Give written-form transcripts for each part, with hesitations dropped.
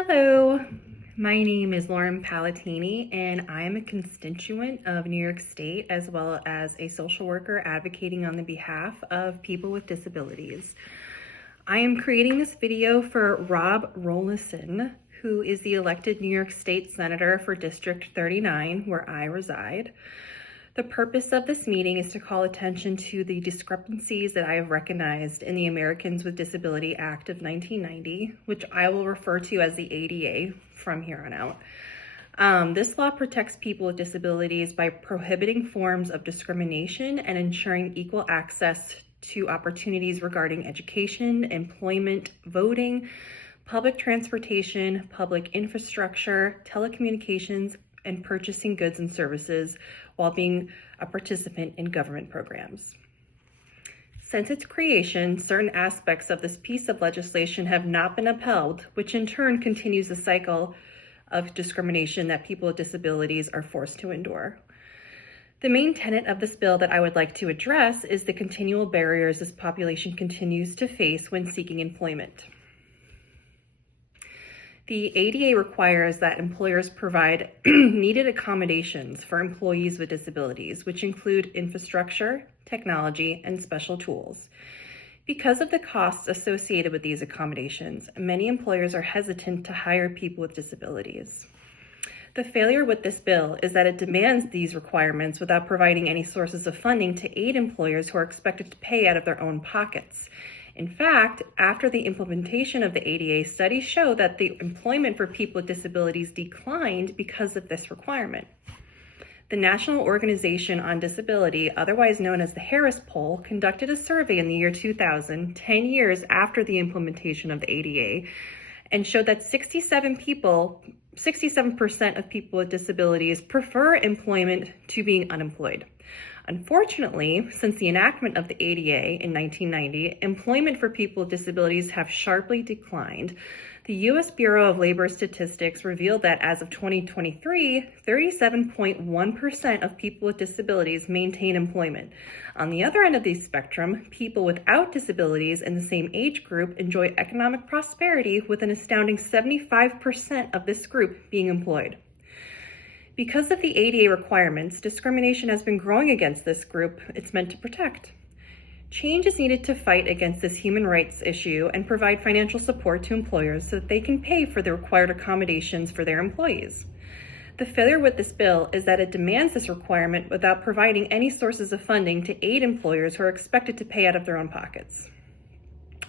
Hello, my name is Lauren Palatini, and I am a constituent of New York State as well as a social worker advocating on the behalf of people with disabilities. I am creating this video for Rob Rollison, who is the elected New York State Senator for District 39, where I reside. The purpose of this meeting is to call attention to the discrepancies that I have recognized in the Americans with Disability Act of 1990, which I will refer to as the ADA from here on out. This law protects people with disabilities by prohibiting forms of discrimination and ensuring equal access to opportunities regarding education, employment, voting, public transportation, public infrastructure, telecommunications, and purchasing goods and services while being a participant in government programs. Since its creation, certain aspects of this piece of legislation have not been upheld, which in turn continues the cycle of discrimination that people with disabilities are forced to endure. The main tenet of this bill that I would like to address is the continual barriers this population continues to face when seeking employment. The ADA requires that employers provide needed accommodations for employees with disabilities, which include infrastructure, technology, and special tools. Because of the costs associated with these accommodations, many employers are hesitant to hire people with disabilities. The failure with this bill is that it demands these requirements without providing any sources of funding to aid employers who are expected to pay out of their own pockets. In fact, after the implementation of the ADA, studies show that the employment for people with disabilities declined because of this requirement. The National Organization on Disability, otherwise known as the Harris Poll, conducted a survey in the year 2000, 10 years after the implementation of the ADA, and showed that 67% of people with disabilities prefer employment to being unemployed. Unfortunately, since the enactment of the ADA in 1990, employment for people with disabilities have sharply declined. The U.S. Bureau of Labor Statistics revealed that as of 2023, 37.1% of people with disabilities maintain employment. On the other end of the spectrum, people without disabilities in the same age group enjoy economic prosperity, with an astounding 75% of this group being employed. Because of the ADA requirements, discrimination has been growing against this group it's meant to protect. Change is needed to fight against this human rights issue and provide financial support to employers so that they can pay for the required accommodations for their employees. The failure with this bill is that it demands this requirement without providing any sources of funding to aid employers who are expected to pay out of their own pockets.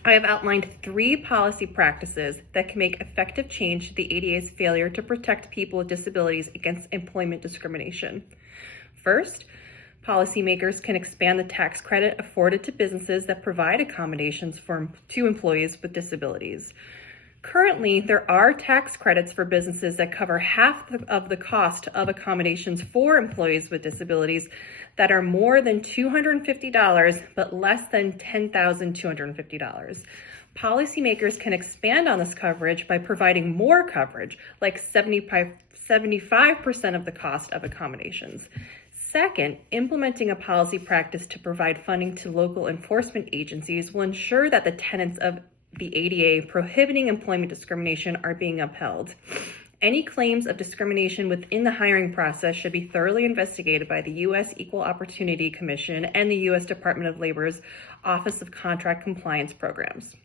I have outlined 3 policy practices that can make effective change to the ADA's failure to protect people with disabilities against employment discrimination. First, policymakers can expand the tax credit afforded to businesses that provide accommodations to employees with disabilities. Currently, there are tax credits for businesses that cover half of the cost of accommodations for employees with disabilities that are more than $250 but less than $10,250. Policymakers can expand on this coverage by providing more coverage, like 75% of the cost of accommodations. Second, implementing a policy practice to provide funding to local enforcement agencies will ensure that the tenets of the ADA prohibiting employment discrimination are being upheld. Any claims of discrimination within the hiring process should be thoroughly investigated by the U.S. Equal Opportunity Commission and the U.S. Department of Labor's Office of Contract Compliance Programs.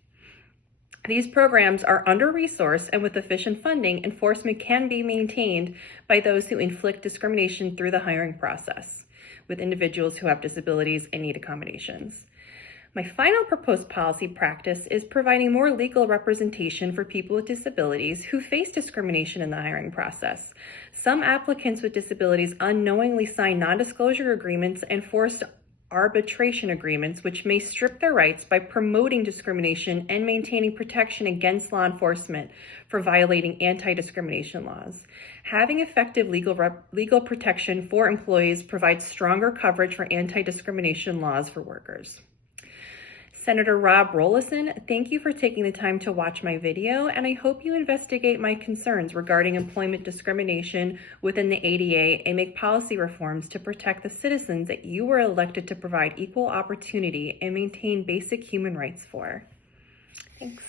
These programs are under-resourced, and with efficient funding, enforcement can be maintained by those who inflict discrimination through the hiring process with individuals who have disabilities and need accommodations. My final proposed policy practice is providing more legal representation for people with disabilities who face discrimination in the hiring process. Some applicants with disabilities unknowingly sign non-disclosure agreements and forced arbitration agreements, which may strip their rights by promoting discrimination and maintaining protection against law enforcement for violating anti-discrimination laws. Having effective legal protection for employees provides stronger coverage for anti-discrimination laws for workers. Senator Rob Rollison, thank you for taking the time to watch my video, and I hope you investigate my concerns regarding employment discrimination within the ADA and make policy reforms to protect the citizens that you were elected to provide equal opportunity and maintain basic human rights for. Thanks.